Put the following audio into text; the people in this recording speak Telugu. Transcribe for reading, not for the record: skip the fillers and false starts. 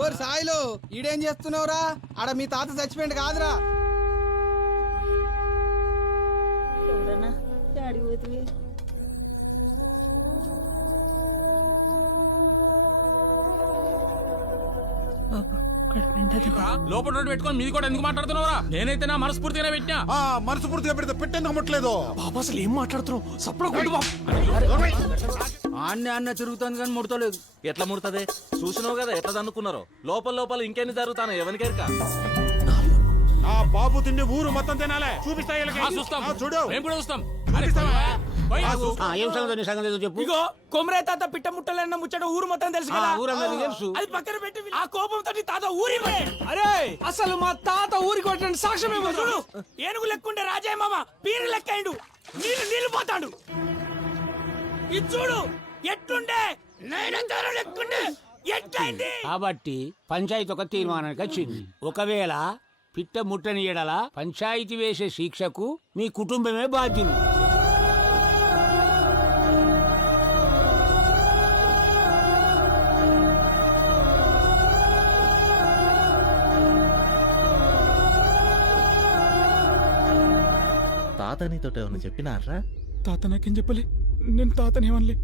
ఓరి సాయిలు ఈడేం చేస్తున్నావురా? ఆడ మీ తాత చచ్చిపోయింది కాదురా. లోపల పెట్టుకొని మీది కూడా ఎందుకు మాట్లాడుతున్నావురా? నేనైతే నా మనస్ఫూర్తిగానే పెట్టినా. మనస్ఫూర్తిగా పెడితే పెట్టేందుకు ముట్టలేదు. బాబా అసలు ఏం మాట్లాడుతున్నావు? సప్పుడు అన్న తిరుగుతాను కానీ ముడతలేదు. ఎట్లా ముడుతుంది? చూసినావు కదా ఎట్లా దన్నుకున్నారో. లోపల లోపల ఇంకెన్ని జరుగుతాను ఎవరికెరక. ఆ బాబు తిండి ఊరు మొత్తం తినాలే. చూపిస్తా చూడు మేము కూడా చూస్తాం. ఏం సంగతి సంగతి చెప్పు. ఇగో కొమరే తాత పిట్ట ముట్టలన్న ముచ్చట ఊరు మొత్తం తెలుసు కదా. ఊరందరికీ తెలుసు. అది పక్కన పెట్టి ఆ కోపంతో తాత ఊరి అరే అసలు మా తాత ఊరికి కొట్టిన సాక్ష్యం ఏమో చూడు. ఏనుగు లెక్కుండే రాజయ్య మామ పీరు లెక్కైండు. నీళ్లు పోతాడు. ఇది చూడు ఎట్లుండే నైనంతార లెక్కుండే ఎట్లయింది. కాబట్టి పంచాయతీ ఒక తీర్మానానికి వచ్చింది. ఒకవేళ పిట్ట ముట్టని ఎడల పంచాయతీ వేసే శిక్షకు మీ కుటుంబమే బాధ్యులు. తాత నీతో ఏమన్నా చెప్పినారా? తాత నాకేం చెప్పలే. నేను తాతనేమనలే.